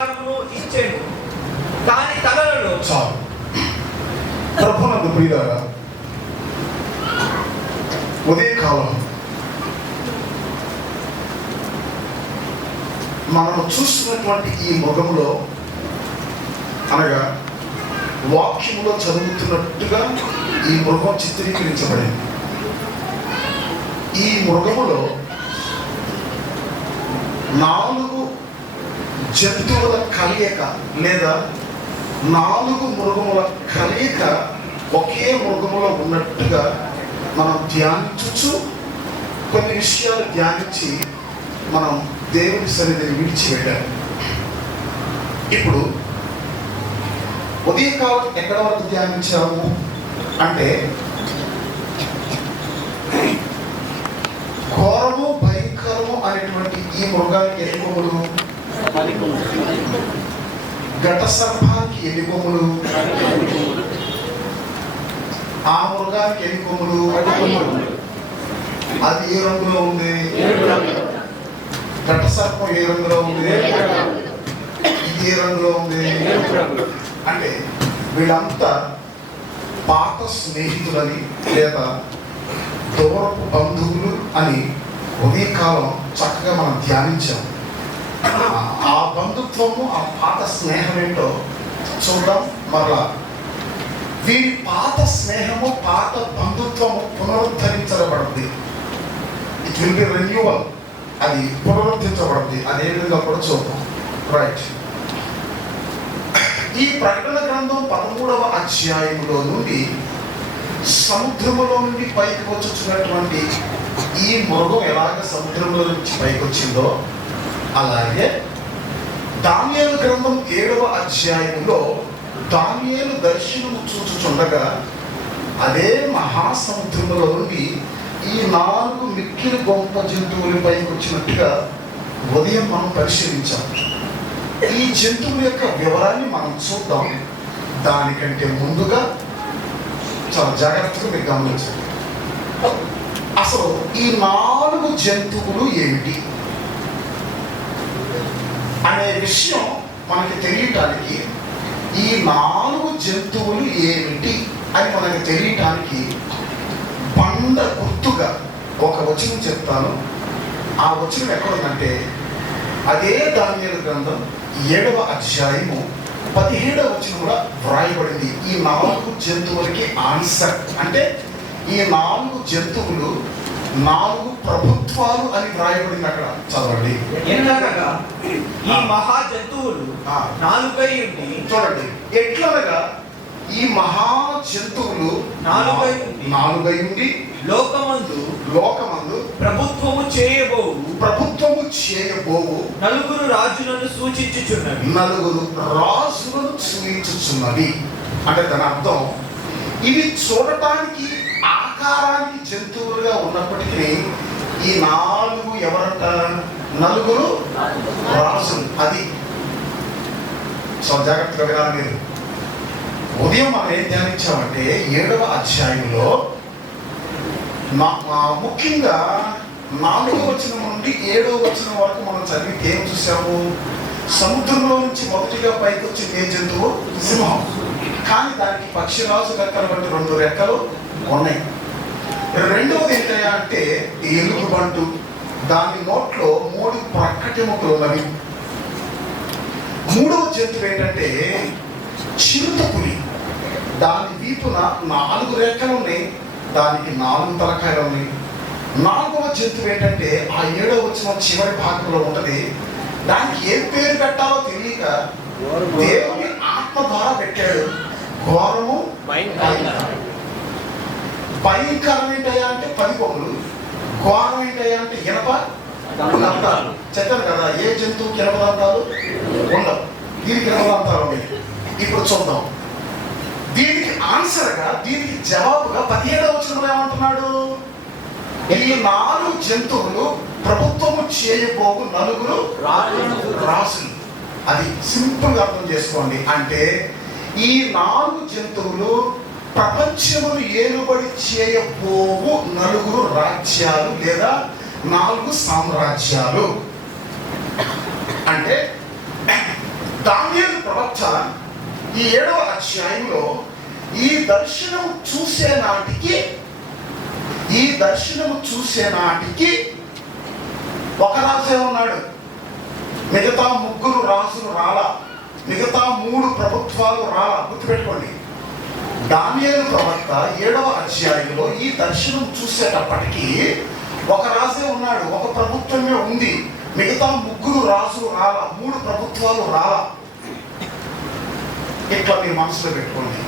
ఇచ్చాడు కానీ తలలో చాలు. ప్రభునందు ప్రియులారా, ఉదయకాలం మనం చూస్తున్నటువంటి ఈ మృగములో అనగా వాక్యములో చదువుతున్నట్టుగా ఈ మృగం చిత్రీకరించబడింది. ఈ మృగములో 4 జంతువుల కలయిక లేదా 4 మృగముల కలయిక ఒకే మృగములో ఉన్నట్టుగా మనం ధ్యానించు కొన్ని విషయాలు ధ్యానించి మనం దేవుని సన్నిధిని విడిచిపెట్టాలి. ఇప్పుడు ఉదయకాలం ఎక్కడ వరకు ధ్యానించాము అంటే ఘోరము భయంకరము అనేటువంటి ఈ మృగానికి ఎన్ని కొమ్ములు, ఘట సర్పానికి ఎన్ని కొమ్ములు, ఆ మృగానికి ఎన్ని కొమ్ములు, అది ఏ రంగులో ఉంది, ఘట సర్పం ఏ రంగులో ఉంది, ఇది ఏ రంగులో ఉంది. అంటే వీళ్ళంతా పాత స్నేహితులని లేదా దూరపు బంధువులు అని ఉదయకాలం చక్కగా మనం ధ్యానించాం. ఆ బంధుత్వము, ఆ పాత స్నేహం ఏంటో చూద్దాం. మరలా వీరి పాత స్నేహము, పాత బంధుత్వము పునరుద్ధరించబడింది. ఇట్ విల్ బి రెన్యూవల్, అది పునరుద్ధరించబడింది. అదే విధంగా కూడా చూద్దాం. రైట్. ఈ ప్రకటన గ్రంథం 13వ అధ్యాయంలో నుండి సముద్రములో నుండి పైకి వచ్చుచున్నటువంటి ఈ మృగం ఎలాగ సముద్రంలో నుంచి పైకి వచ్చిందో అలాగే దానియేలు గ్రంథం 7వ అధ్యాయంలో దానియేలు దర్శనము చూచుచుండగా అదే మహాసముద్రములో నుండి ఈ 4 మిక్కిలి గొప్ప జంతువులు పైకి వచ్చినట్టుగా ఉదయం మనం పరిశీలించాం. ఈ జంతువుల యొక్క వివరాన్ని మనం చూద్దాం. దానికంటే ముందుగా చాలా జాగ్రత్తగా మీరు గమనించండి. అసలు ఈ 4 జంతువులు ఏమిటి అనే విషయం మనకి తెలియటానికి, ఈ 4 జంతువులు ఏమిటి అని మనకి తెలియటానికి బండ గుర్తుగా ఒక వచనం చెప్తాను. ఆ వచనం ఎక్కడుందంటే అదే దానియేలు గ్రంథం 7వ అధ్యాయము 17వ వచనం కూడా వ్రాయబడింది. ఈ 4 జంతువులకి ఆన్సర్ అంటే ఈ 4 జంతువులు 4 ప్రభుత్వాలు అని వ్రాయబడింది. అక్కడ చదవండి. ఎట్లనగా ఈ మహా జంతువులు 4 ఉండి, చూడండి, ఎట్లనగా ఈ మహా జంతువులు 4 ఉండి లోకమందు ప్రభుత్వము చేయబోవు 4 రాజులను సూచించుచున్నవి. 4 రాజులను సూచించుచున్నవి అంటే దాని అర్థం ఇవి చూడటానికి ఆకారానికి జంతువులుగా ఉన్నప్పటికీ ఈ 4 ఎవరంట? 4 రాజులు. అది జాగ్రత్తగా వినాలి మీరు. ఉదయం మనం ఏం ధ్యానించామంటే 7వ అధ్యాయంలో ముఖ్యంగా 4వ వచనం నుండి 7వ వచనం వరకు మనం చదివితే ఏం చూసాము? సముద్రంలో నుంచి మొదటిగా పైకి వచ్చింది ఏ జంతువు? సింహం. కానీ దానికి పక్షిరాజు రెక్కలు వంటి 2 రెక్కలు ఉన్నాయి. రెండవది ఏంటయ్యా అంటే ఎలుగుబంటు. దాని నోట్లో 3 ప్రక్కటెముకలు ఉన్నవి. మూడవ జంతువు ఏంటంటే చిరుతపులి. దాని వీపున 4 రెక్కలు ఉన్నాయి, దానికి 4 తలకాయలు ఉన్నాయి. 4వ జంతువు ఏంటంటే ఆ 7వ వచనం చివరి భాగంలో ఉంటది. దానికి ఏం పేరు పెట్టాలో తెలియక దేవుని ఆత్మ ద్వారా పెట్టాడు. ఘోరము భయంకరం ఏంటయ్యా అంటే 10 కొమ్ములు. ఘోరం ఏంటయ్యా అంటే ఇనప దంతాలు. చెప్పాను కదా, ఏ జంతువుకి ఇనప దంతాలు ఉండవు, దీనికి ఇనప దంతాలు ఉన్నాయి. ఇప్పుడు చూద్దాం. దీనికి ఆన్సర్గా, దీనికి జవాబుగా 17వ వచనంలో ఏమంటున్నాడు? ఈ 4 జంతువులు ప్రభుత్వము చేయబోవు 4 రాజులు. అది సింపుల్గా అర్థం చేసుకోండి. అంటే ఈ 4 జంతువులు ప్రపంచమును ఏలుబడి చేయబోవు 4 రాజ్యాలు లేదా 4 సామ్రాజ్యాలు. అంటే దానియేలు ప్రవక్త ఈ 7వ అధ్యాయంలో ఈ దర్శనము చూసే నాటికి ఒక రాజే ఉన్నాడు. మిగతా 3 రాజులు రాలా, మిగతా 3 ప్రభుత్వాలు రాలా. గుర్తుపెట్టుకోండి, దానియేలు ప్రవక్త 7వ అధ్యాయంలో ఈ దర్శనం చూసేటప్పటికీ ఒక రాజే ఉన్నాడు, ఒక ప్రభుత్వమే ఉంది. మిగతా 3 రాజులు రాలా, 3 ప్రభుత్వాలు రాలా. ఇట్లా మీరు మనసులో పెట్టుకోండి.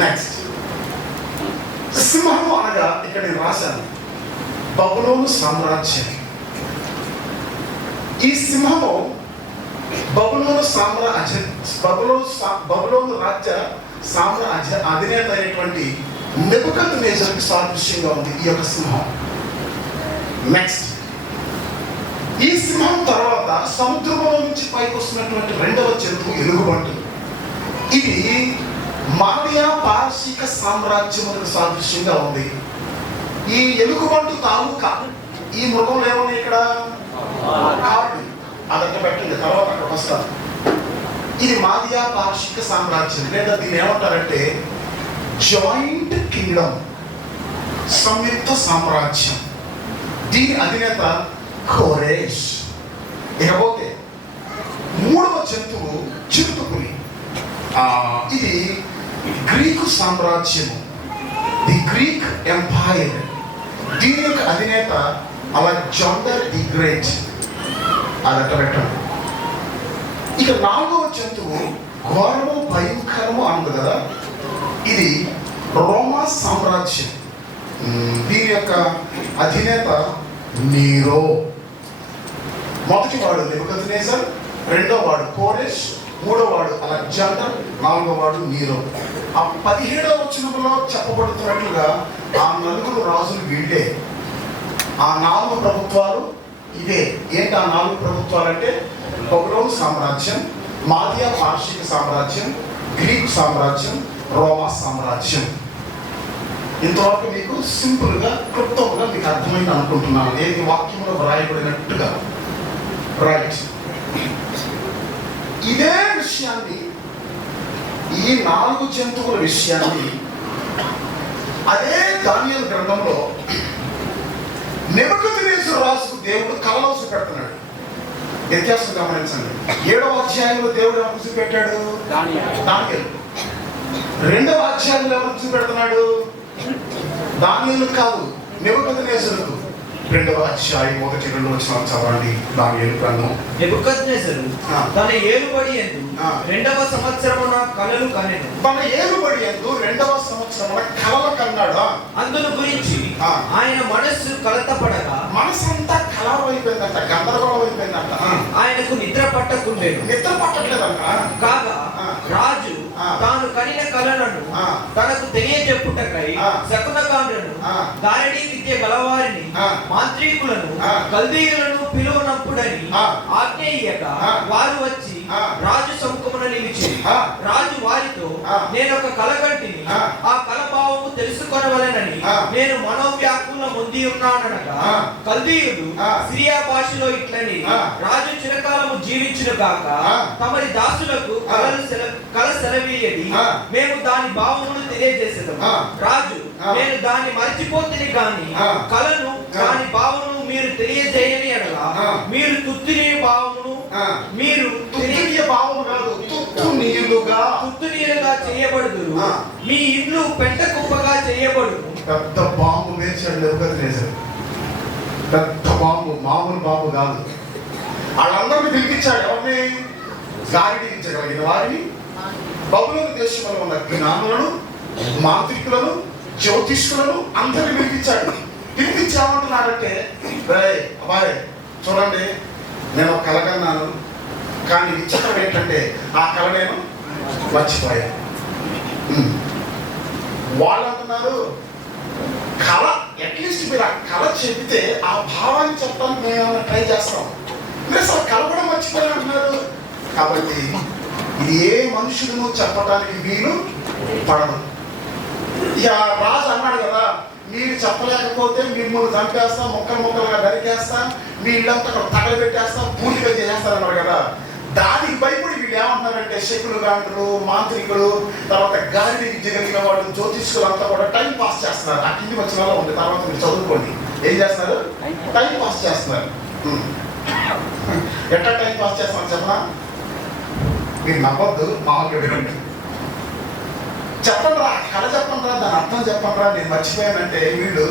నెక్స్ట్, సింహము అనగా ఇక్కడ నేను రాశాను బబులోను సామ్రాజ్యం. ఈ సింహము బబులోను రాజ్య సామ్రాజ్య అధినేత అయినటువంటి నెబుకద్నెజరుకు సాదృశ్యంగా ఉంది ఈ యొక్క సింహం. నెక్స్ట్, ఈ సింహం తర్వాత సముద్రంలో నుంచి పైకి వస్తున్నటువంటి 2వ జంతువు ఎలుగుబంటు. ఇది మారియా పారసీక సామ్రాజ్యములకు సాదృశ్యంగా ఉంది. ఈ ఎలుగుబంటు తాలూకా ఈ మృగంలో ఏమన్నా ఇక్కడ కాదు, అదంట పెట్టండి, తర్వాత అక్కడికి వస్తాను. ఇది మారియా పారసీక సామ్రాజ్యం, లేదా దీన్ని ఏమంటారంటే జాయింట్ కింగ్డమ్, సంయుక్త సామ్రాజ్యం. దీని అధినేత కోరేష్. ఇకపోతే 3వ జంతువు చిరుతపులి. ఇది గ్రీకు సామ్రాజ్యము, ది గ్రీక్ ఎంపైర్. దీని యొక్క అధినేత అలెగ్జాండర్ ది గ్రేట్. అదంట పెట్టండి. ఇక 4వ జంతువు ఘోరము భయంకరము అన్నది కదా, ఇది రోమా సామ్రాజ్యం. దీని యొక్క అధినేత నీరో. మొదటి వాడు నెబుకద్నెజర్, 2వ వాడు కోరెష్, 3వ వాడు అలెగ్జాండర్, 4వ వాడు నీరో. ఆ 17వ వచనంలో చెప్పబడుతున్నట్లుగా ఆ 4 రాజులు వీళ్ళే. ఆ 4 ప్రభుత్వాలు ఇదే. ఏంటి ఆ 4 ప్రభుత్వాలు అంటే బబులోను సామ్రాజ్యం, మారియా పారసీక సామ్రాజ్యం, గ్రీకు సామ్రాజ్యం, రోమా సామ్రాజ్యం. ఇంతవరకు మీకు సింపుల్గా క్లుప్తంగా మీకు అర్థమైంది అనుకుంటున్నాను, ఏది వాక్యంలో వ్రాయబడినట్టుగా. రైట్, ఇదే విషయాన్ని, ఈ 4 జంతువుల విషయాన్ని అదే దానియేలు గ్రంథంలో నెబుకద్నెజరు రాజుకు దేవుడు కలలో చూపెడుతున్నాడు. వ్యత్యాసం గమనించండి. 7వ అధ్యాయంలో దేవుడు ఎవరు చూపెట్టాడు? దానియేలు. 2వ అధ్యాయంలో ఎవరు చూపెడుతున్నాడు? దానియేలు కాదు, నెబుకద్నెజరుకు. 2వ అధ్యాయం 1-2 వచనాలు చదవండి. దానియేలు గ్రంథం. నెబుకద్నెజరు తన ఏలుబడి యందు 2వ సంవత్సరమున కలలు కనెను. తన ఏలుబడి యందు 2వ సంవత్సరమున కలలు కన్నాడు. అందును గురించి ఆయన మనస్సు కలతపడగా, మనసంతా కలవరం అయిపోయిందంట, గందరగోళం అయిపోయిందంట. ఆయనకు నిద్ర పట్టకుండేను. నిద్ర పట్టట్లేదంట. కాగా రాజు తాను కనిన కలలను తనకు తెలియజెప్పుటకై శకునగాండ్రను, దారిడి విద్య గలవారిని, మాంత్రికులను, కల్దీయులను పిలువనప్పుడని ఆజ్ఞేయగా వారు వచ్చి రాజు సముఖమున నిలిచి, రాజు వారితో, నేను ఒక కల కంటిని, ఆ కల భావము తెలుసుకొనవలెనని నేను మనోవ్యాకుల పొంది ఉన్నాననగా, కల్దీయుడు సిరియా భాషలో ఇట్లని, రాజు చిరకాలము జీవించును గాక, తమరి దాసులకు కల సెలవీయది, మేము దాని భావమును తెలియజేసేదము. రాజు, నేను దాన్ని మర్చిపోతుంది గాని కలను దాని భావమును మీరు తెలియజేయని ఎడలా మీరు తుత్తునీయ భావమును, మీరు తుత్తునీయ భావము కాదు, తుత్తునీయులుగా చేయబడుదురు, మీ ఇల్లు పెంట కుప్పగా చేయబడును. పెద్ద బాంబు వేర్చాడు నెబుకద్నెజరు. పెద్ద బాంబు, మామూలు బాంబు కాదు. వాళ్ళందరినీ పిలిపించాడు. ఎవరిని? గారిడించగలిగిన వారిని, బబులోను దేశంలో ఉన్న జ్ఞానులను, మాంత్రికులను, జ్యోతిష్కులను అందరినీ పిలిపించాడు. పిలిపించామంటున్నాడంటే, అబ్బాయి చూడండి, నేను ఒక కల కన్నాను, కానీ విచిత్రం ఏంటంటే ఆ కల నేను మర్చిపోయాను. వాళ్ళు అంటున్నారు, కళ అట్లీస్ట్ మీరు ఆ కళ చెబితే ఆ భావాన్ని చెప్పడానికి మేము ట్రై చేస్తాం, మీరు అసలు కళ కూడా మర్చిపోయాను అంటున్నారు. కాబట్టి ఇది ఏ మనుషులను చెప్పడానికి వీలు పడదు. ఇక రాజు అన్నాడు కదా, మీరు చెప్పలేకపోతే మిమ్మల్ని చంపేస్తా, ముక్కలు ముక్కలుగా నరికేస్తా, మీ ఇల్లంతా తగలబెట్టేస్తా, పూర్తిగా చేసేస్తారన్నాడు కదా. దానికి భయపడి వీళ్ళు ఏమంటున్నారు శకులు గాండ్రు, మాంత్రికులు, తర్వాత గాలి విద్య కలిగిన వాళ్ళు, జ్యోతిష్కులు అంతా కూడా టైం పాస్ చేస్తున్నారు. ఆ కింది వచ్చిన వాళ్ళు ఉంది, తర్వాత మీరు చదువుకోండి. ఏం చేస్తున్నారు? టైం పాస్ చేస్తున్నారు. ఎట్లా టైం పాస్ చేస్తున్నారు చెప్పనా? మీరు నవ్వద్దు, మామూలుగా వినండి. చెప్పండి రా, కథ చెప్పండి రా, దాని అర్థం చెప్పండి రా, నేను మర్చిపోయానంటే వీళ్ళు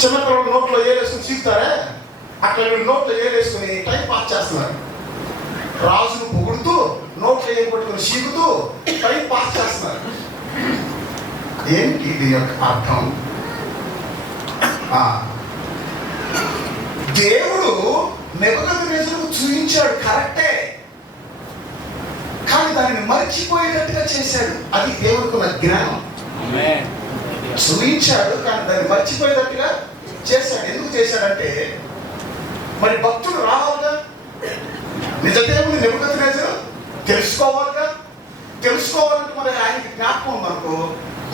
చిన్నపిల్లలు నోట్లో ఏలేసుకుని చీకుతారే, అక్కడ వీళ్ళు నోట్లో ఏలేసుకుని టైం పాస్ చేస్తున్నారు. రాజును పొగుడుతూ నోట్లో ఏం పట్టుకుని చీకుతూ టైం పాస్ చేస్తున్నారు. ఏంటి ఇది యొక్క అర్థం? దేవుడు నెబుకద్నెజరుకు చూపించాడు, కరెక్టే, కానీ దానిని మర్చిపోయేటట్టుగా చేశాడు. అది దేవుడికి ఉన్న జ్ఞానం. చూపించాడు కానీ దాన్ని మర్చిపోయేటట్టుగా చేశాడు. ఎందుకు చేశాడంటే మరి భక్తులు రావాలిగా, నిజ దేవుని నెబుకద్నెజరు తెలుసుకోవాలిగా. తెలుసుకోవాలంటే మరి ఆయనకి జ్ఞాపకం ఉందనుకో,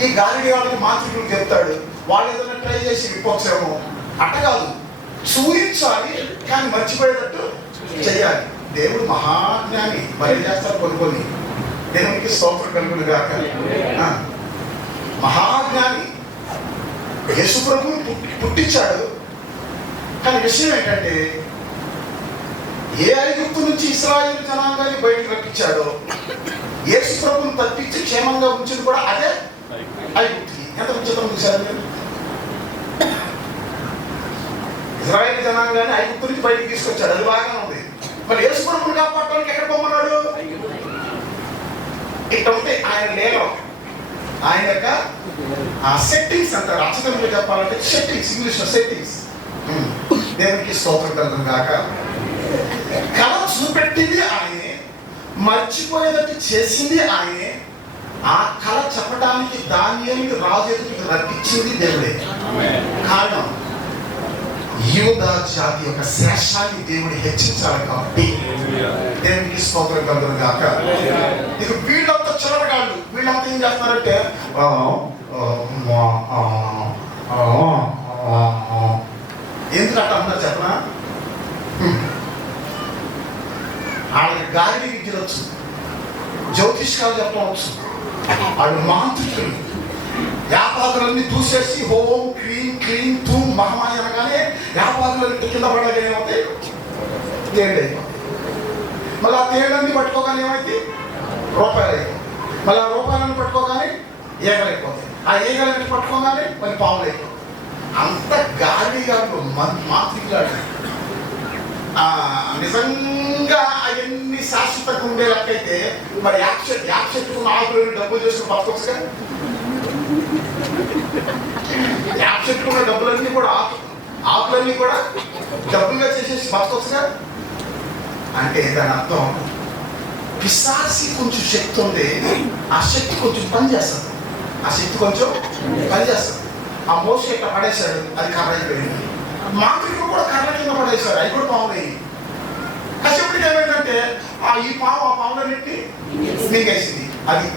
ఈ గాలిడి వాళ్ళకి మాంత్రికులు చెప్తాడు, వాళ్ళు ఏదైనా ట్రై చేసి విపోక్షేమో. అట్ట కాదు, చూపించాలి కానీ మర్చిపోయేటట్టు చేయాలి. దేవుడు మహాజ్ఞాని, మరి చేస్తారు కొన్ని. దేవునికి స్తోత్రం కలుగును గాక. మహాజ్ఞాని యేసు ప్రభువుని పుట్టించాడు. కానీ విషయం ఏంటంటే, ఏ ఐగుప్తు నుంచి ఇశ్రాయేలు జనాంగాన్ని బయటకు రప్పించాడో, యేసు ప్రభువుని తప్పించి క్షేమంగా ఉంచింది కూడా అదే ఐగుప్తుకి. ఎంత విచిత్రం చూశారు మీరు? ఇశ్రాయేలు జనాంగాన్ని ఐగుప్తు నుంచి బయటకు తీసుకొచ్చాడు, అది బాగానే ఉంది. మరి యేసు ప్రభువుని కాపాడటానికి ఎక్కడ పొమ్మన్నాడు? ఇట్లా ఉంటే ఆయన లేఖం, ఆయన యొక్క సెట్టింగ్స్ అంటారు. అచ్చతంగా చెప్పాలంటే సెట్టింగ్స్, ఇంగ్లీష్ లో సెట్టింగ్స్. దేవునికి స్తోత్రం కలుగును గాక. కళ చూపెట్టింది ఆయనే, మర్చిపోయేటట్టు చేసింది ఆయనే. ఆ కళ చెప్పడానికి దానియేలుని రాజు ఎదుటికి రప్పించింది దేవుడే. కారణం, యూదా జాతి యొక్క శేషాన్ని దేవుడు హెచ్చించాలి కాబట్టి. దేవునికి స్తోత్రం కలుగును గాక. ఇక వీళ్ళంతా చిరవగాళ్ళు, వీళ్ళంతా ఏం చేస్తున్నారంటే ఎందుకంటే అన్నారు చెప్పనా, వాళ్ళకి గాలి విద్యలు వచ్చు, జ్యోతిష్కాలు చెప్పవచ్చు, వాళ్ళు మాంత్రికులు. వ్యాపారులన్నీ దూసేసి హోం క్లీం క్లీం తూం మహమాయ అనగానే వ్యాపారులన్నీ కింద పడగానే ఏమవుతాయి? తేళ్ళు అయిపోతాయి. మళ్ళీ ఆ తేళ్ళన్నీ పట్టుకోగానే ఏమైంది? రూపాయలు అయిపోతాయి. మళ్ళీ ఆ రూపాయలన్నీ పట్టుకోగానే ఈగలు అయిపోతాయి. ఆ ఈగలన్నీ పట్టుకోగానే మళ్ళీ పాములు అయిపోతాయి. అంత గాలిగా మాంత్రికులు. నిజంగా అవన్నీ శాశ్వతంగా ఉండేలాకైతే మరి యాప్ చెట్టుకున్న ఆకులు డబ్బులు చేసుకుని బతకొచ్చుగా. యాప్ చెట్టుకున్న డబ్బులన్నీ కూడా ఆకులన్నీ కూడా డబ్బులుగా చేసేసి బతకొచ్చుగా. అంటే దాని అర్థం, పిశాచి కొంచెం శక్తి ఉంది, ఆ శక్తి కొంచెం పనిచేస్తుంది. ఆ శక్తి కొంచెం పనిచేస్తుంది. ఆ మోసం ఇట్లా పడేశాడు, అది కర్ర అయిపోయింది. మాంత్రికులు కూడా కర్ర కింద పడేశారు, అవి కూడా పాములు అయ్యి. కష్టపడికి ఏమైందంటే ఈ పాము ఆ పాములన్నింటినీ మింగేసింది. అది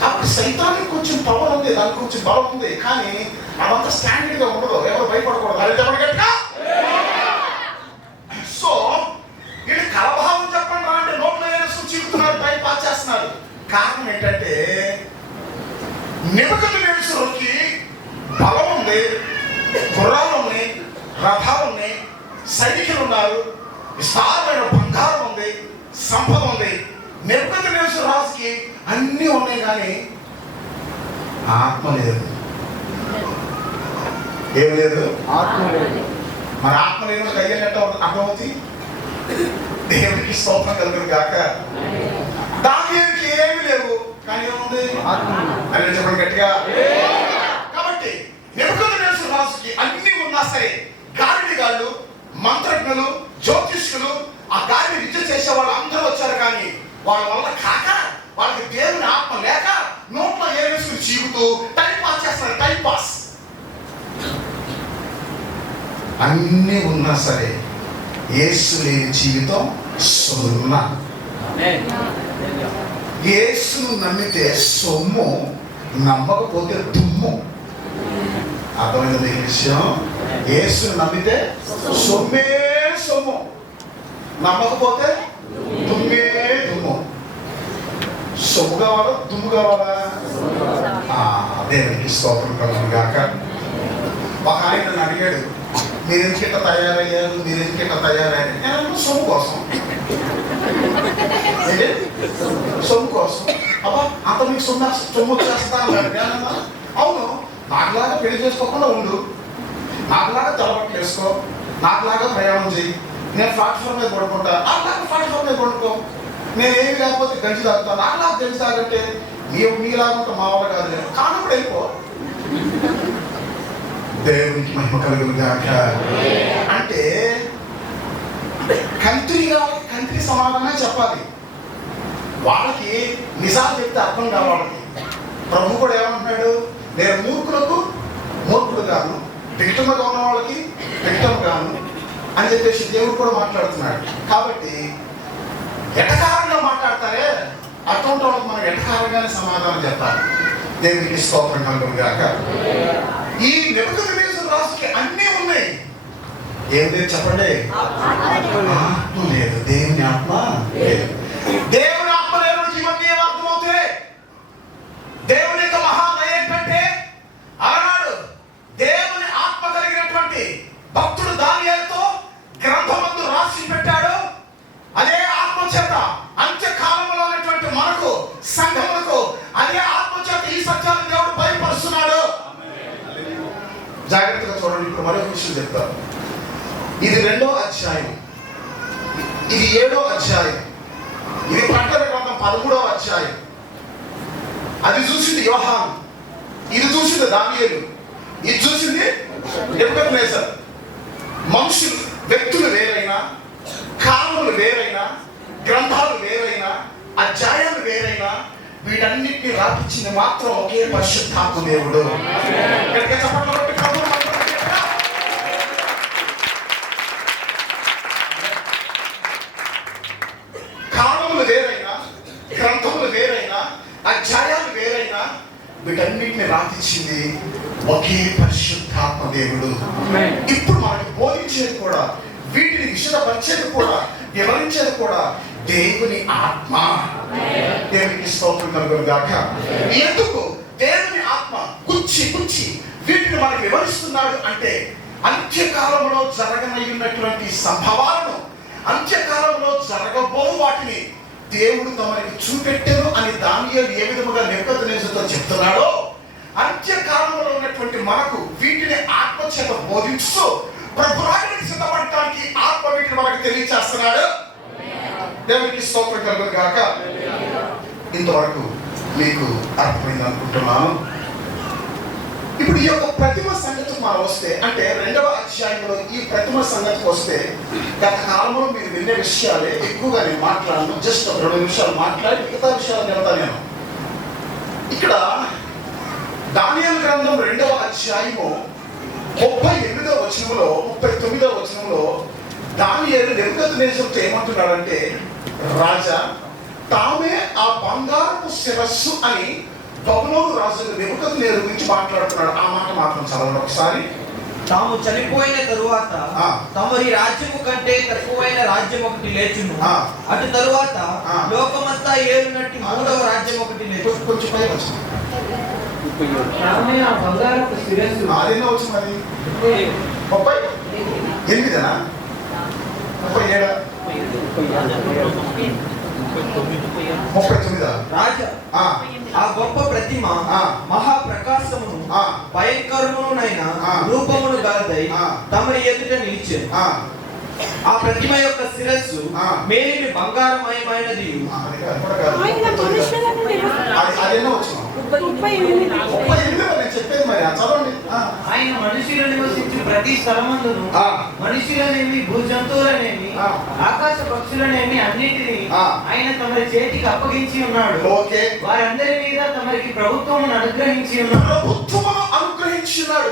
కాబట్టి సైతానికి కొంచెం పవర్ ఉంది, దానికి కొంచెం బలం ఉంది, కానీ అదంతా స్టాండర్డ్ గా ఉండదు. ఎవరు భయపడకూడదు. అది చెప్పగట్టిగా. సో వీళ్ళు కలభావం చెప్పండి రా అంటే నోట్లో వేసుకుని చీకుతున్నారు, టైం పాస్ చేస్తున్నారు. కారణం ఏంటంటే నెబుకద్నెజరుకి బలం ఉంది, గుర్రాలు ఉన్నాయి, రథాలు ఉన్నాయి, సైనికులు ఉన్నారు, విస్తారమైన బంగారం ఉంది, సంపద ఉంది. నెబుకద్నెజరు రాజుకి అన్నీ ఉన్నాయి, కానీ ఆత్మ లేదు. ఏం లేదు? ఆత్మ లేదు. మరి ఆత్మ లేదు కయ్యేట అర్థమవుతుంది. దేవుడికి స్తోత్రం కలుగును గాక. దానియేలుకి ఏమి లేవు, కానీ ఏముంది? అని చెప్పండి గట్టిగా. కాబట్టి నెబుకద్నెజరు రాజుకి అన్ని ఉన్నా సరే, గాలిడిగాళ్ళు, మంత్రజ్ఞులు, జ్యోతిష్కులు, ఆ గాలిని విద్య చేసే వాళ్ళు అందరూ వచ్చారు. కానీ వాళ్ళ వల్ల కాక, వాళ్ళకి దేవుని ఆత్మ లేక నోట్లో ఏవేసుకుని చీకుతూ టైం పాస్ చేస్తారు. Time pass. అన్నీ ఉన్నా సరే యేసు లేని జీవితం సున్నా. యేసును నమ్మితే సొమ్ము, నమ్మకపోతే దుమ్ము. అర్థమైంది ఈ విషయం? యేసును నమ్మితే సొమ్మే సొమ్ము, నమ్మకపోతే దుమ్మే దుమ్ము. సొమ్ము కావాలా దుమ్ము కావాలా? దేవునికి స్తోత్రం కలుగును గాక. ఒక ఆయన నన్ను అడిగాడు, మీరు ఎందుకిట్ట తయారయ్యారు, మీరు ఎందుకిట్ట తయారయ్యారు? నేను సొమ్ము కోసం. సొమ్ము కోసం. అబ్బా అంత మీకు సొమ్ము వచ్చేస్తా అన్నాడు. అవును, నాకులాగా పెళ్లి చేసుకోకుండా ఉండు, నాకులాగా తలబట్టి వేసుకో, నాకులాగా ప్రయాణం చేయి, నేను ప్లాట్ఫామ్ మీద పడుకుంటా, నాకులాగా ప్లాట్ఫామ్ మీద పడుకో, నేను ఏమి లేకపోతే గంజి తాగుతాను, నాకులాగా గంజి తాగంటే నీలాగా ఉంటా మా వాళ్ళు కాదు, కానప్పుడు వెళ్ళిపో. దేవునికి మహిమ కలుగును గాక. అంటే కంత్రి సమాధానం చెప్పాలి, వాళ్ళకి నిజాలు చెప్తే అర్థం కావాలి వాళ్ళకి. ప్రభు కూడా ఏమంటున్నాడు, నేను మూర్ఖులకు మూర్ఖుడు గాను, వికటముగా ఉన్న వాళ్ళకి వికటము గాను అని చెప్పేసి దేవుడు కూడా మాట్లాడుతున్నాడు. కాబట్టి ఎటకారంగా మాట్లాడతారే అటువంటి వాళ్ళకి మనం ఎటకారంగానే సమాధానం చెప్పాలి. దేవునికి స్తోత్రం కలుగును గాక. ఈ నెబుకద్నెజరు రాజుకి అన్నీ ఉన్నాయి. ఏం లేదు చెప్పండి? ఆత్మ లేదు, దేవుని ఆత్మ లేదు. దేవుని ఆత్మ లేదు, ఇవన్నీ అర్థమవుతాయి. దేవుని యొక్క మహాదయ ఏంటంటే, ఆనాడు దేవుని ఆత్మ కలిగినటువంటి భక్తుడు దానియేలుతో గ్రంథమందు రాసి పెట్టాడు. అదే ఆత్మ చేత అంత్యకాలంలో ఉన్నటువంటి మనకు, సంఘములకు అదే ఆత్మ చేత ఈ సత్యాన్ని దేవుడు బయలుపరుస్తున్నాడు. జాగ్రత్తగా చూడండి. ఇప్పుడు మరొక విషయం చెప్తాను. ఇది 2వ అధ్యాయం, ఇది 7వ అధ్యాయం, ఇది ప్రకటన గ్రంథం 13వ అధ్యాయం. అది చూసింది యోహాను, ఇది చూసింది దానియేలు, ఇది చూసింది నెబుకద్నెజరు. మనుషులు, వ్యక్తులు వేరైనా, కాలములు వేరైనా, గ్రంథాలు వేరైనా, అధ్యాయాలు వేరైనా, వీటన్నిటిని రాపించింది మాత్రం ఒకే పరిశుద్ధాత్మ దేవుడు. కాలములు వేరైనా, గ్రంథములు వేరైనా, అధ్యాయాలు వేరైనా, వీటన్నిటిని రాపించింది ఒకే పరిశుద్ధాత్మ దేవుడు. ఇప్పుడు మనకి బోధించేది కూడా, వీటిని విషదపరిచేది కూడా, వివరించేది కూడా దేవుని ఆత్మ. దేవునికి స్తోత్రం కలుగును గాక. ఎందుకు దేవుని ఆత్మ గుచ్చి వీటిని మనకు వివరిస్తున్నాడు అంటే, అంత్యకాలంలో జరగనయ్యున్నటువంటి సంభవాలను, అంత్యకాలంలో జరగబో వాటిని దేవుడు తమకి చూపెట్టెను అని దానియేలు ఏ విధముగా నెబుకద్నెజరుతో చెప్తున్నాడో, అంత్యకాలంలో ఉన్నటువంటి మనకు వీటిని ఆత్మచేత బోధించు ప్రభురానికి సిద్ధపడటానికి ఆత్మ వీటిని మనకు తెలియచేస్తున్నాడు. దేవునికి స్తోత్రం కలుగును గాక. ఇంతవరకు మీకు అర్థమైంది అనుకుంటున్నాను. ఇప్పుడు ఈ యొక్క ప్రతిమ సంగతికి మనం వస్తే, అంటే 2వ అధ్యాయంలో ఈ ప్రతిమ సంగతికి వస్తే, గత కాలంలో మీరు వినే విషయాలే ఎక్కువగా నేను మాట్లాడను. జస్ట్ 2 నిమిషాలు మాట్లాడి మిగతా విషయాలు చెప్తాను నేను. ఇక్కడ దానియేలు గ్రంథం 2వ అధ్యాయము 38వ వచనంలో, 39వ వచనంలో దానియేలు నెబుకద్నెజరుతో ఏమంటున్నాడంటే, రాజా, తామే ఆ బంగారపు శిరస్సు అని బబులోను రాజు నెబుకద్నెజరు గురించి మాట్లాడుతున్నాడు. ఆ మాట మాత్రం చదవండి ఒకసారి. తాము చనిపోయిన తరువాత తమరి రాజ్యము కంటే తక్కువైన రాజ్యం ఒకటి లేచును, అటు తరువాత లోకమంతా ఏలునట్టి 3వ రాజ్యం ఒకటి లేచును. కొంచెం పై వచ్చింది. బంగారపు శిరస్సు అదేనా వచ్చి మరి 38 39 రాజా, ఆ గొప్ప ప్రతిమ మహాప్రకాశమును భయంకరమునైన రూపమును గలదై తమరి ఎదుట నిలిచెను. ఆ ప్రతిమ యొక్క శిరస్సు మేలిమి బంగారమయమైనది. ఆయన మనుషులు నివసించి ప్రతి స్థలమందును మనుషులనేమి, భూజంతువులనేమి, ఆకాశ పక్షులనేమి అన్నిటినీ ఆయన తమరి చేతికి అప్పగించి ఉన్నాడు. వారందరి మీద తమరికి ప్రభుత్వమును అనుగ్రహించి ఉన్నాడు.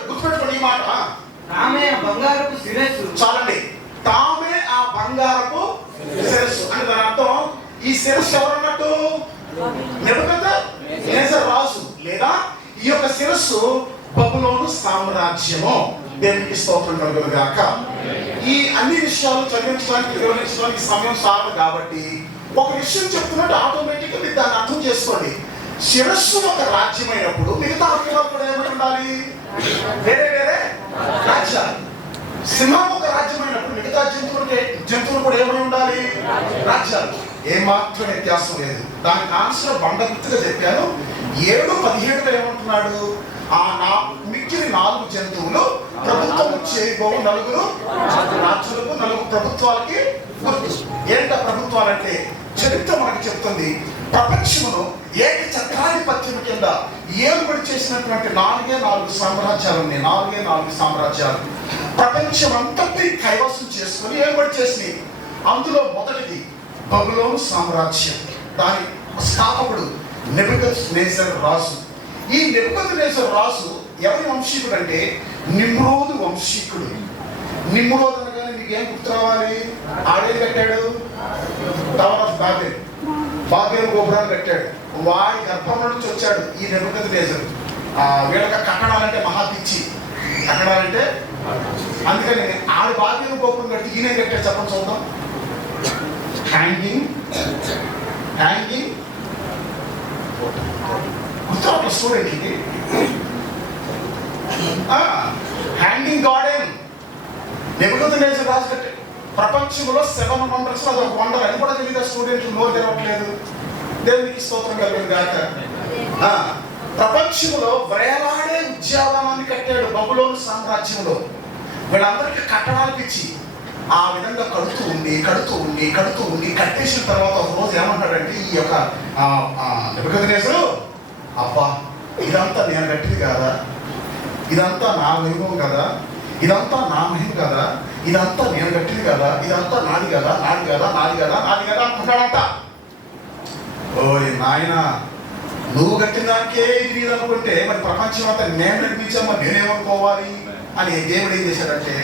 గుర్తుపెట్టుకోండి ఈ మాట. ఆమె ఆ బంగారపు శిరస్సు. చాలండి. తామే ఆ బంగారపు శిరస్సు అంటే దాని అర్థం, ఈ శిరస్సు ఎవరన్నట్టు? బబులోను సామ్రాజ్యము. దేవునికి స్తోత్రం కలుగును గాక. ఈ అన్ని విషయాలు చదివించడానికి వివరించడానికి సమయం చాలు కాబట్టి ఒక విషయం చెప్తున్నట్టు ఆటోమేటిక్గా మీరు దాన్ని అర్థం చేసుకోండి. శిరస్సు ఒక రాజ్యమైనప్పుడు మిగతా అవయవాలు కూడా ఏమై ఉండాలి? వేరే వేరే రాజ్యాలు. సింహం ఒక రాజ్యమైనప్పుడు మిగతా జంతువులు కూడా ఏమై ఉండాలి? రాజ్యాలు. ఏమాత్రం వ్యత్యాసం లేదు. దానికి ఆన్సర్ బండగుర్తుగా చెప్పాను. 7:17 ఏమంటున్నాడు? మిక్కిలి 4 జంతువులు ప్రభుత్వం చేయబోవు 4 రాజ్యాలకు 4 ప్రభుత్వాలకి గుర్తు. ఏంట ప్రభుత్వాలంటే చరిత్ర మనకి చెప్తుంది. ప్రపంచమును ఏకఛత్రాధిపత్యం కింద ఏలుబడి చేసినటువంటి 4 సామ్రాజ్యాలు ఉన్నాయి. 4 సామ్రాజ్యాలు ప్రపంచం అంతటి కైవసం చేసుకుని ఏలుబడి చేసినాయి. అందులో మొదటిది బబులోను సామ్రాజ్యం. దాని స్థాపకుడు నెబుకద్నెజర్ రాజు. ఈ నెబుకద్నెజర్ రాజు ఎవరి వంశీకుడు అంటే నిమ్రోదు వంశీకుడు. నిమ్రోద్ అనగానే మీకు ఏం గుర్తు రావాలి? ఆడేది కట్టాడు? టవర్ ఆఫ్ బాబెల్, బాబెల్ గోపురాలు కట్టాడు. వాడి గర్భం నుంచి వచ్చాడు ఈ నెబుకద్నెజర్. వీళ్ళకి కట్టడాలంటే మహా పిచ్చి. కట్టడాలంటే అందుకని ఆడు బాబెల్ గోపురం కట్టి ఈయన కట్టాడు. చెప్పండి చూద్దాం. హ్యాంగింగ్ గుర్తు స్టూడెంట్కి హ్యాంగింగ్ గార్డెన్ నెబుకద్నెజర్ రాజు కట్టాడు. ప్రపంచంలో 7 వండర్స్ అది ఒక వండర్. అది కూడా తెలియదు స్టూడెంట్లు, నోరు తెరవట్లేదు. దేవునికి స్తోత్రం కలుగును గాక. ప్రపంచంలో వేలాడే ఉద్యానవనాన్ని కట్టాడు బబులోను సామ్రాజ్యంలో. వీళ్ళందరికీ కట్టడాలు పిచ్చి. ఆ విధంగా కడుతూ ఉండి కట్టేసిన తర్వాత ఒక రోజు ఏమంటాడంటే ఈ యొక్క నెబుకద్నెజరు, అబ్బా ఇదంతా నేను కట్టింది కాదా, ఇదంతా నా వైభవం కదా, ఇదంతా నా మహిమ కదా, ఇదంతా నేను కట్టింది కదా, ఇదంతా నాది కదా అనుకుంటాడంట. ఓయ్ నాయన, నువ్వు కట్టిన దానికే ఇది నీది అనుకుంటే మరి ప్రపంచం అంతా నేను నిర్మించామా నేనేమనుకోవాలి అని దేవుడు ఏం చేశాడంటే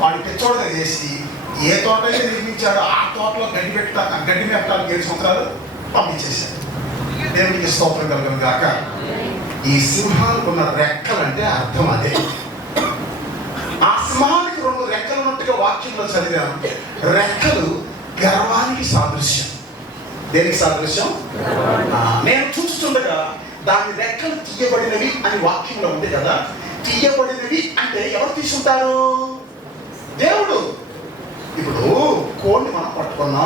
వాడి పెచ్చోడగా చేసి ఏ తోట అయితే నిర్మించాడో ఆ తోటలో గడ్డి పెట్టడానికి 7 సంవత్సరాలు పంపించేశాడు. దేవునికి స్తోత్రం కలుగును గాక. ఈ సింహాలకు ఉన్న రెక్కలంటే అర్థం అదే. ఆ సింహానికి 2 రెక్కలు ఉన్నట్టుగా వాక్యంలో చదివాను. రెక్కలు గర్వానికి సాదృశ్యం. దేనికి సాదృశ్యం? నేను చూస్తుండగా దాని రెక్కలు తీయబడినవి అని వాక్యంలో ఉంది కదా. తీయబడినవి అంటే ఎవరు తీసుకుంటారు? దేవుడు. ఇప్పుడు కోడిని మనం పట్టుకున్న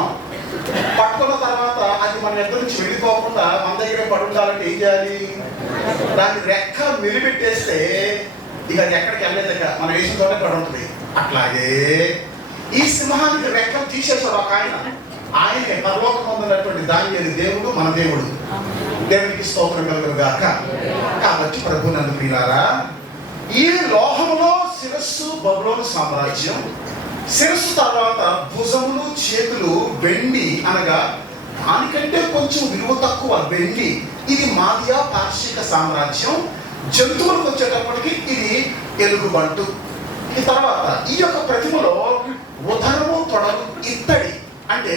తర్వాత అది మన దగ్గర నుంచి వెళ్ళిపోకుండా మన దగ్గర పడుండాలంటే ఏం చేయాలి? దాన్ని రెక్క మెలిపెట్టేస్తే ఇక అది ఎక్కడికి వెళ్ళలేక మనం వేసిన తోటే పడి ఉంటుంది. అట్లాగే ఈ సింహానికి రెక్కలు తీసేసాడు ఒక ఆయనే పరలోకం ఉన్నటువంటి దానియేలు దేవుడు, మన దేవుడు. దేవునికి స్తోత్రం కలుగును గాక. కాబట్టి ప్రభునందు ప్రియులారా, ఈ లోహంలో శిరస్సు బబులోను సామ్రాజ్యం. శిరస్సు తర్వాత భుజములు, చేతులు వెండి, అనగా దానికంటే కొంచెం విలువ తక్కువ వెండి. ఇది మాదియా పార్షిక సామ్రాజ్యం. జంతువులకు వచ్చేటప్పటికి ఇది ఎలుగుబంటు. ఈ తర్వాత ఈ యొక్క ప్రతిమలో ఉదరము, తొడలు ఇత్తడి, అంటే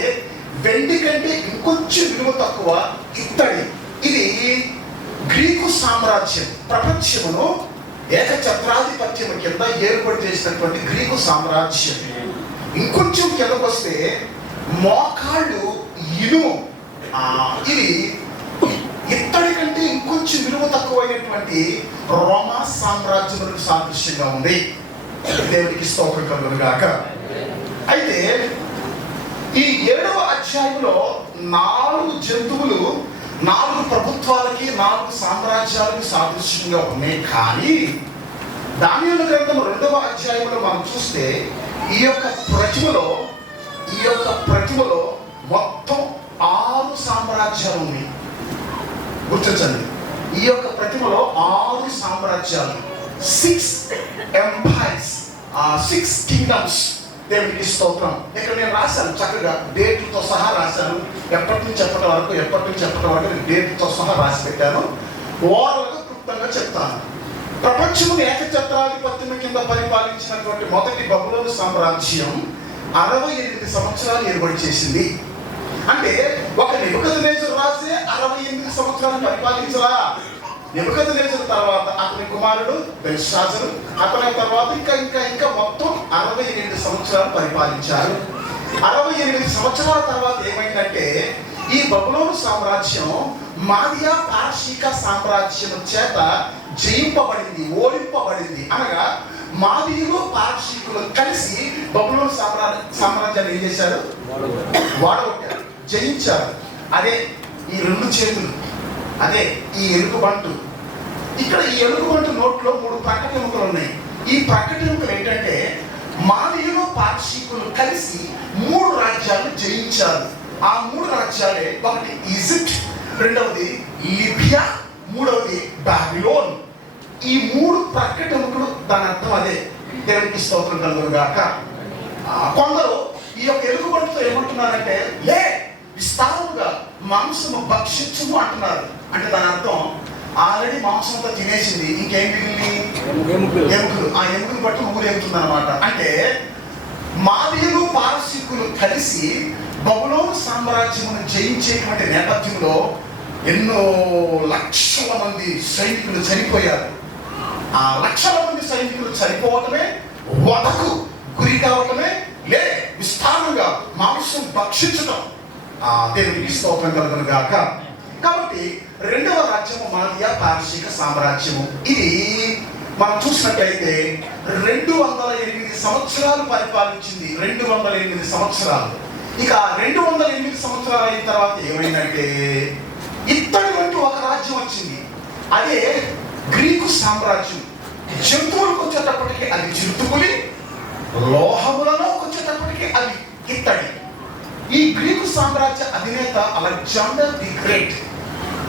వెండి కంటే ఇంకొంచెం విలువ తక్కువ ఇత్తడి. ఇది గ్రీకు సామ్రాజ్యం. ప్రపంచమును ఏకఛత్రాధిపత్యం కింద ఏర్పాటు చేసినటువంటి గ్రీకు సామ్రాజ్యం. ఇంకొంచెం కిందకు వస్తే మోకాళ్ళు ఇనుము. ఇది ఇత్తడి కంటే ఇంకొంచెం విలువ తక్కువైనటువంటి రోమా సామ్రాజ్యములకు సాదృశ్యంగా ఉంది. దేవునికి స్తోత్రం కలుగును గాక. అయితే ఈ 7వ అధ్యాయంలో 4 జంతువులు 4 ప్రభుత్వాలకి 4 సామ్రాజ్యాలకు సాదృశ్యంగా ఉన్నాయి. కానీ దానియేలు గ్రంథం 2వ అధ్యాయంలో మనం చూస్తే ఈ యొక్క ప్రతిమలో మొత్తం 6 సామ్రాజ్యాలు ఉన్నాయి. గుర్తించండి, ఈ యొక్క ప్రతిమలో 6 సామ్రాజ్యాలు, 6 ఎంపైర్స్, 6 కింగ్డమ్స్. దేవునికి స్తోత్రం. ఇక్కడ నేను రాశాను చక్కగా, డేట్లతో సహా రాశాను. ఎప్పటి నుంచి ఎప్పటి వరకు నేను డేట్లతో సహా రాసి పెట్టాను. ఓవరాల్గా క్లుప్తంగా చెప్తాను. ప్రపంచమును ఏకఛత్రాధిపత్యం కింద పరిపాలించినటువంటి మొదటి బబులోను సామ్రాజ్యం 68 సంవత్సరాలు ఏర్పాటు చేసింది. అంటే ఒక నెబుకద్నెజర్ రాజే 68 సంవత్సరాలు పరిపాలించరా? నెబుకద్నెజరు తర్వాత అతని కుమారుడు బెల్షాజరు, అతని తర్వాత ఇంకా మొత్తం 68 సంవత్సరాలు పరిపాలించారు. 68 సంవత్సరాల తర్వాత ఏమైందంటే ఈ బబులోను సామ్రాజ్యం మాదియా పారసీక సామ్రాజ్యం చేత జయింపబడింది, ఓడింపబడింది. అనగా మాదీయులు పారసీకులు కలిసి బబులోను సామ్రాజ్యాన్ని ఏం చేశారు? వాడగొట్టారు, జయించారు. అదే ఈ 2 చేతులు, అదే ఈ ఎలుగుబంటు. ఇక్కడ ఈ ఎలుగుబంటు నోట్లో 3 ప్రకటనములు ఉన్నాయి. ఈ ప్రకటనములు ఏంటంటే మాదీయులు పారసీకులు కలిసి 3 రాజ్యాలను జయించారు. ఆ 3 రాజ్యాలే, ఒకటి ఈజిప్ట్, రెండవది లిబియా, మూడవది బాబిలోన్. ఈ 3 ప్రకటనములు దాని అర్థం అదే. దేవునికి స్తోత్రం కలుగును గాక. కొందరు ఈ యొక్క ఎలుగుబంటుతో ఏమంటున్నారంటే లే విస్తారముగా మాంసము భక్షించుము అంటున్నారు. అంటే దాని అర్థం ఆల్రెడీ మాంసంతో తినేసింది, ఇంకేం మిగిలింది? ఎముకలు. ఆ ఎముకలు బట్టి ఊరేగుతుంది అనమాట. అంటే మాదీయులు పారసీకులు కలిసి బబులోను సామ్రాజ్యమును జయించేటువంటి నేపథ్యంలో ఎన్నో లక్షల మంది సైనికులు చనిపోయారు. ఆ లక్షల మంది సైనికులు చనిపోవటమే, వధకు గురి కావటమే, లే విస్తారంగా మాంసం భక్షించటం. దేవునికి స్తోత్రం కలుగును గాక. కాబట్టి 2వ రాజ్యము మాదియా పారసీక సామ్రాజ్యము. ఇది మనం చూసినట్లయితే 208 సంవత్సరాలు పరిపాలించింది. 208 సంవత్సరాలు. ఇక 208 సంవత్సరాలు అయిన తర్వాత ఏమైందంటే ఇత్తడి వంటి ఒక రాజ్యం వచ్చింది. అదే గ్రీకు సామ్రాజ్యం. జంతువులకు వచ్చేటప్పటికి అది చిరుతుకులి, లోహములలోకి వచ్చేటప్పటికి అది ఇత్తడి. ఈ గ్రీకు సామ్రాజ్య అధినేత అలెగ్జాండర్ ది గ్రేట్.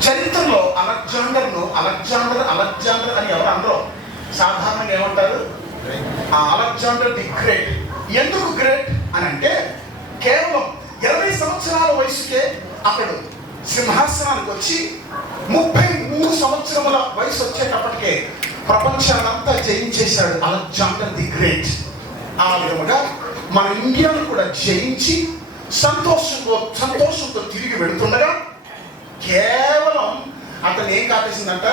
చరిత్రలో అలెగ్జాండర్ అని ఎవరు అనరు. సాధారణంగా ఏమంటారు? Alexander the great. ఎందుకు గ్రేట్ అని అంటే కేవలం 20 సంవత్సరాల వయసుకే అతడు సింహాసనానికి వచ్చి 33 సంవత్సరముల వయసు వచ్చేటప్పటికే ప్రపంచాన్నంతా జయించేశాడు అలెగ్జాండర్ ది గ్రేట్. ఆ విధముగా మన ఇండియాను కూడా జయించి సంతోషంతో తిరిగి వెళుతుండగా కేవలం అతను ఏం కాటేసిందంట?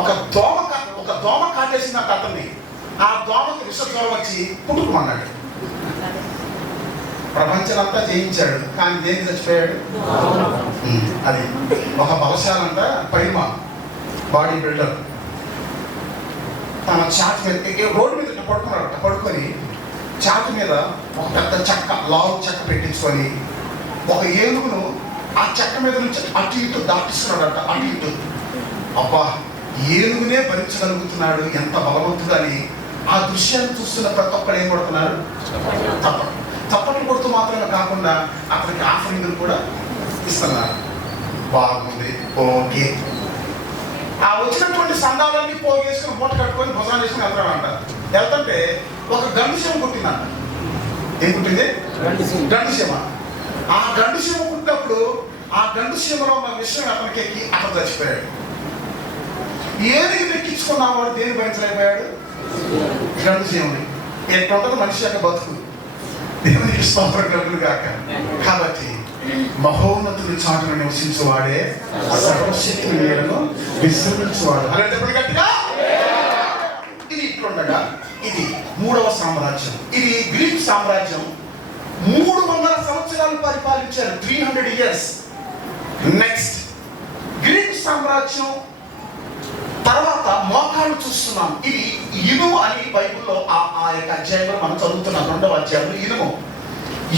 ఒక దోమ కాటేసిందంట అతన్ని. ఆ దోమకి విషజ్వరం వచ్చి పుట్టుకున్నాడు. ప్రపంచమంతా జయించాడు, కానీ దేనికి చచ్చిపోయాడు? అది ఒక బలశాలంట పైమా బాడీ బిల్డర్ తన ఛాతి మీద రోడ్డు మీద పడుకున్నాడట. పడుకొని ఛాతి మీద ఒక పెద్ద చెక్క, లావు చెక్క పెట్టించుకొని ఒక ఏనుగును ఆ చెక్క మీద నుంచి అటు ఇటు దాటిస్తున్నాడట. అటు ఇటు అబ్బా ఏనుగునే భరించగలుగుతున్నాడు, ఎంత బలవంతుడని ఆ దృశ్యాన్ని చూస్తున్న ప్రతి ఒక్కరు ఏం కొడుతున్నారు? చప్పట్లు కొడుతూ మాత్రమే కాకుండా అతనికి ఆఫరింగ్లు కూడా ఇస్తున్నారు. బాగుంది, ఓకే. ఆ వచ్చినటువంటి సంఘాలన్నీ పోగేసుకుని మూట కట్టుకొని భుజాలు వేసుకుని వెళ్తాడంట. వెళ్తుంటే ఒక గండుసీమ పుట్టిందంట. ఏం పుట్టింది? గండుసీమ. ఆ గండుసీమ పుట్టినప్పుడు ఆ గండుసీమలో ఉన్న విషయం అతనికి ఎక్కి అతను చచ్చిపోయాడు. ఏది ఎక్కించుకున్నవాడు దేని భరించలేకపోయాడు? గండుసీమని. ఎట్లుంటుంది మనిషి యొక్క బతుకు? దేవునికి స్తోత్రం కలుగును గాక. కాబట్టి మహోన్నతుని చాటును నివసించువాడే సర్వశక్తి మేడను విశ్రమించువాడు. అలాంటప్పుడు గట్టిగా ఇది ఇట్లుండగా ఇది 3వ సామ్రాజ్యం. ఇది గ్రీక్ సామ్రాజ్యం. 300 సంవత్సరాలు పరిపాలించారు, 300 years. నెక్స్ట్ గ్రీక్ సామ్రాజ్యం తర్వాత మోకాలు చూస్తున్నాం. ఇది ఇనుము అని బైబిల్లో ఆ యొక్క అధ్యాయంలో మనం చదువుతున్నాం. 2వ అధ్యాయంలో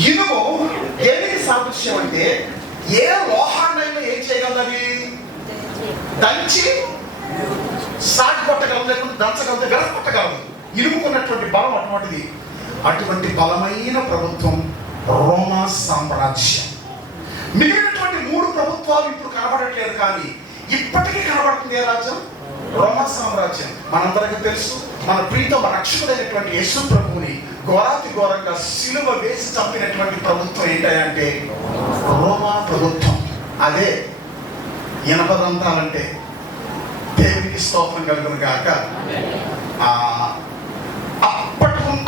ఇనుము దేనికి సాదృశ్యం అంటే ఏ లోహాన్నైనా ఏం చేయగలది? దంచి సాటి కొట్టగలదు, లేకుండా దంచగలదు, గడపట్టగలదు. ఇనుముకున్నటువంటి బలం అటువంటిది. అటువంటి బలమైన ప్రభుత్వం రోమా సామ్రాజ్యం. మిగిలినటువంటి 3 ప్రభుత్వాలు ఇప్పుడు కనబడట్లేదు, కానీ ఇప్పటికీ కనబడుతుంది ఏ రాజ్యం? రోమా సామ్రాజ్యం. మనందరికీ తెలుసు, మన ప్రీతమ రక్షకుడైనటువంటి యేసు ప్రభువుని ఘోరంగా సిలువ వేసి చంపినటువంటి ప్రభుత్వం ఏంటంటే రోమా ప్రభుత్వం. అదే ఇనపదంతాలంటే. దేవునికి స్తోత్రం కలుగును గాక.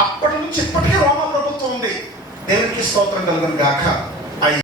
అప్పటి నుంచి ఇప్పటికీ రోమా ప్రభుత్వం ఉంది. దేవునికి స్తోత్రం కలుగును గాక.